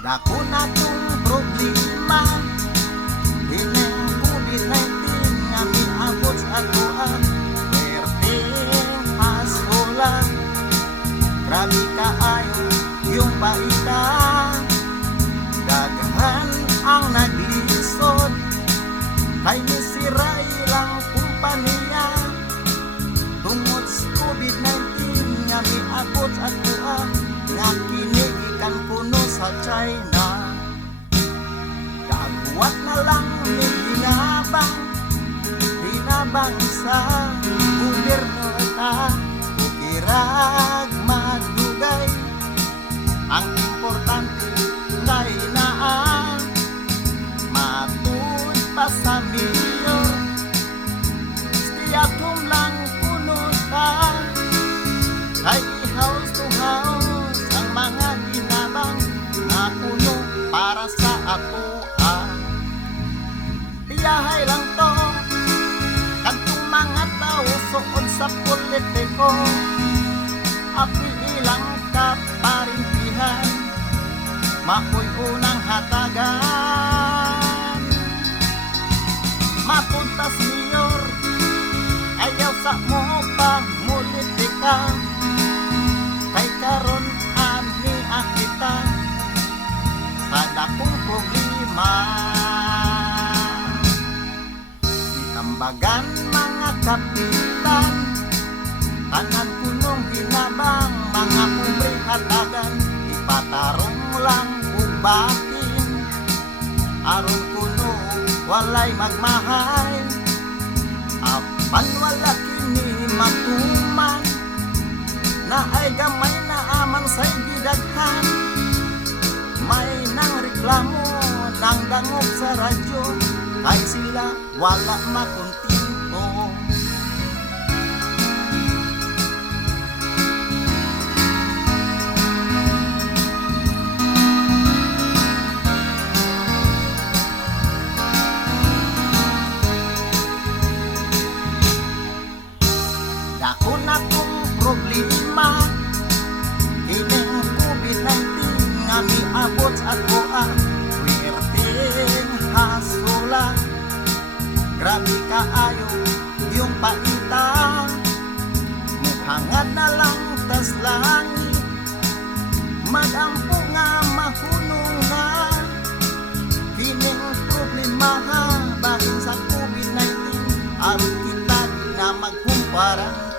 Dako na tong problema dineng COVID-19 nga miabot sa atoa. Perting hasolan, grabe kaayo yung paita. Daghan ang naglisod, kay nisiray lang kumpanya. Tungod sa COVID-19 nga miabot sa atoa, nga kinigikan kuno sa China. Kagwat na lang ni hinabang sa gobyerno ta. Ukirag madugay, ang importante ngay naa matud pa sa mayor. Stiyatom lang kuno ta, kay house to house ang mga ginabang na kuno para sa atoa. Iyahay lang to kadtong mga tao suod sa politiko. Apil ilang kaparintihan, maoy unang hatagan. Mapuntas mayor, ayaw sa mo pa politika. Kay karon ani akita sa dakong problema. Itambagan mga kapitan, tanan kunong ginabang mga pobre hatagan. Ipatarong lang ug batin, aron kuno walay magmahal. Apan wala kini matuman, na ay gamay na aman sa'y gidaghan. May nang reklamo nang dangog sa radyo, kay sila wala makontinto. Dako na tong problema kining COVID-19 nga miabot sa atoa. Werteng hasola, grabe kaayo yung paita. Muhangad na lang tas langit, magampo nga mahunong na kining problema bahin sa COVID-19. Aron kita di na magkumpara.